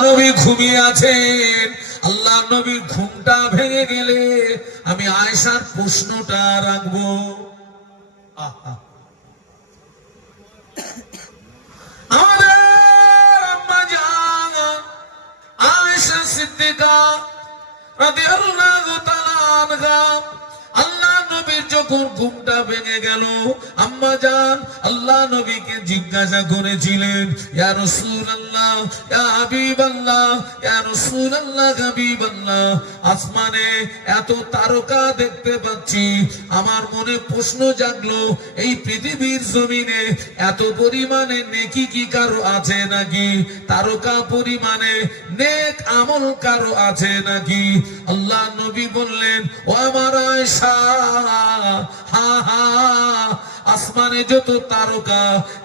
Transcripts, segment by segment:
নবী ঘুমিয়ে আছেন। আল্লাহ নবীর ঘুমটা ভেঙে গেলে আমি আয়েশার প্রশ্নটা রাখবো। আমাদের আম্মা জান আয়েশা সিদ্দিকা রাদিয়াল্লাহু তাআলা আনহা, আল্লাহ নবীর যখন ঘুমটা ভেঙে গেল, আম্মা জান আল্লাহ নবীকে জিজ্ঞাসা করেছিলেন, ইয়া রাসূলুল্লাহ, ইয়া হাবিবাল্লাহ, ইয়া রাসূলুল্লাহ, হাবিবাল্লাহ, আসমানে এত তারকা দেখতে পাচ্ছি, আমার মনে প্রশ্ন জাগলো, এই পৃথিবীর জমিনে এত পরিমাণে নেকি কি কারো আছে নাকি? তারকা পরিমাণে নেক আমল কারো আছে নাকি? আল্লাহ নবী বললেন, ও আমার আয়েশা, হা হা, আসমানে যত তারকা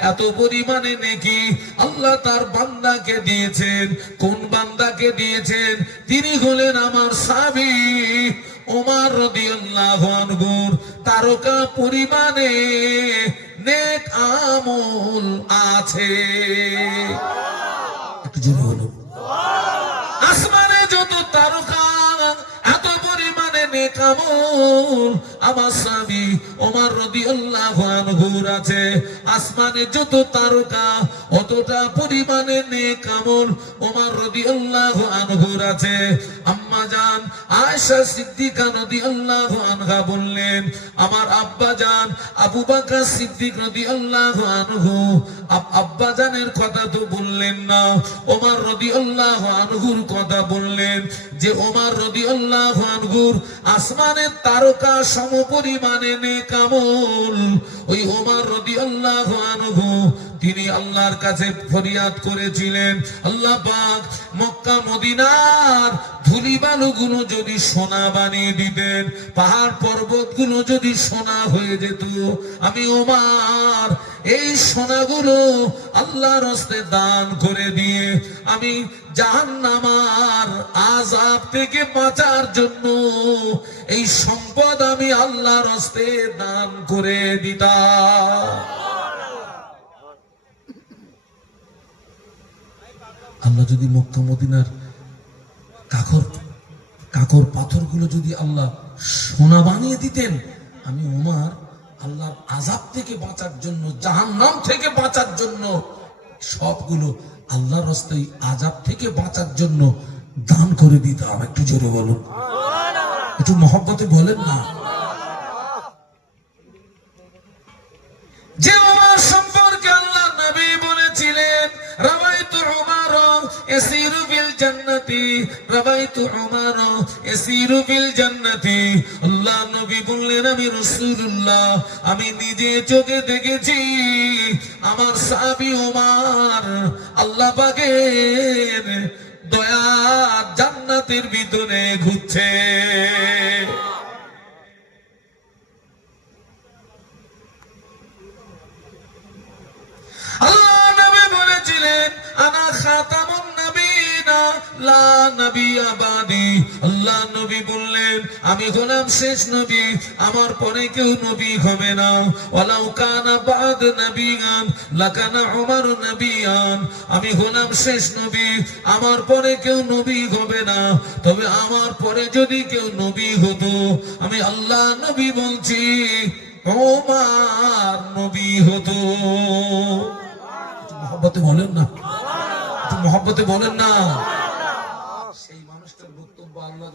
এত পরিমাণে নেকি আল্লাহ তার বান্দাকে দিয়েছেন। কোন বান্দাকে দিয়েছেন? তিনি হলেন আমার সাহাবী ওমর রাদিয়াল্লাহু আনহু। তারকা পরিমাণে নেক আমল আছে। একটু জোরে বলুন। আসমানে যত তারকা এত পরিমাণে নেক আমল আমার সাহাবী ওমর রাদিয়াল্লাহু আনহুর আছে। আসমানে যত তারকা অতটা পরিমাণে নেক আমল ওমর রাদিয়াল্লাহু আনহুর আছে। আম্মা জান আয়েশা সিদ্দিকা রাদিয়াল্লাহু আনহা বললেন, আমার আব্বা জান আবু বকর সিদ্দিক রাদিয়াল্লাহু আনহু, আব্বা জানের কথা তো বললেন না, ওমর রাদিয়াল্লাহু আনহুর কথা বললেন, যে ওমর রাদিয়াল্লাহু আনহুর আসমানের তারকা সমপরিমাণে নেক আমল। ওই ওমর রাদিয়াল্লাহু আনহু তিনি আল্লাহর কাছে ফরিয়াদ করেছিলেন, আল্লাহ পাক মক্কা মদিনার ধুলিবালুগুলো যদি সোনা বানিয়ে দিতেন, পাহাড় পর্বতগুলো যদি সোনা হয়ে যেত, আমি ওমর এই সোনাগুলো আল্লাহর হস্তে দান করে দিয়ে আমি জাহান্নামের আযাব থেকে বাঁচার জন্য এই সম্পদ আমি আল্লাহর হস্তে দান করে দিতাম। আল্লাহ যদি মক্কা মদিনার কাকর পাথরগুলো যদি আল্লাহ সোনা বানিয়ে দিতেন, আমি ওমর আল্লাহর আযাব থেকে বাঁচার জন্য, জাহান্নাম থেকে বাঁচার জন্য সবগুলো আল্লাহর রাস্তায় আযাব থেকে বাঁচার জন্য দান করে দিতাম। একটু জোরে বলুন, একটু মহব্বতে বলেন না। যে ওমর সম্পর্কে আল্লাহ নবী বলেছিলেন, রাওয়াইতু উমর ইয়াসিরু ফিল জান্নাতি, রাওয়াইতু উমর ইয়াসিরু ফিল জান্নাতি। আল্লাহ নবী বললেন, আমি রাসূলুল্লাহ, আমি নিজে চোখে দেখেছি আমার সাহাবী ওমর আল্লাহ পাকের দয়া জান্নাতের ভিতরে ঘুরছে। আল্লাহ নবী বলেছিলেন, আনা খাতামুন নবিয়িনা লা নবিয়্যা বাদি। আল্লাহ নবী বললেন, আমি হলাম শেষ নবী, আমার পরে কেউ নবী হবে না। ওয়ালাউ কানা বাদ নবিয়ান লাকানা উমর নবিয়ান। আমি হলাম শেষ নবী, আমার পরে কেউ নবী হবে না, তবে আমার পরে যদি কেউ নবী হতো, আমি আল্লাহ নবী বলছি ওমর নবী হতো। মহব্বতে বলেন না, একটু মহব্বতে বলেন না। সেই মানুষটার বক্তব্য আল্লাহ